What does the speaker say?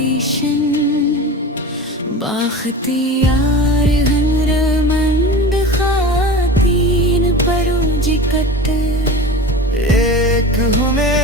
foundation बाख्तियार हुनरमंद खातीन परोजी cut एक हूँ मैं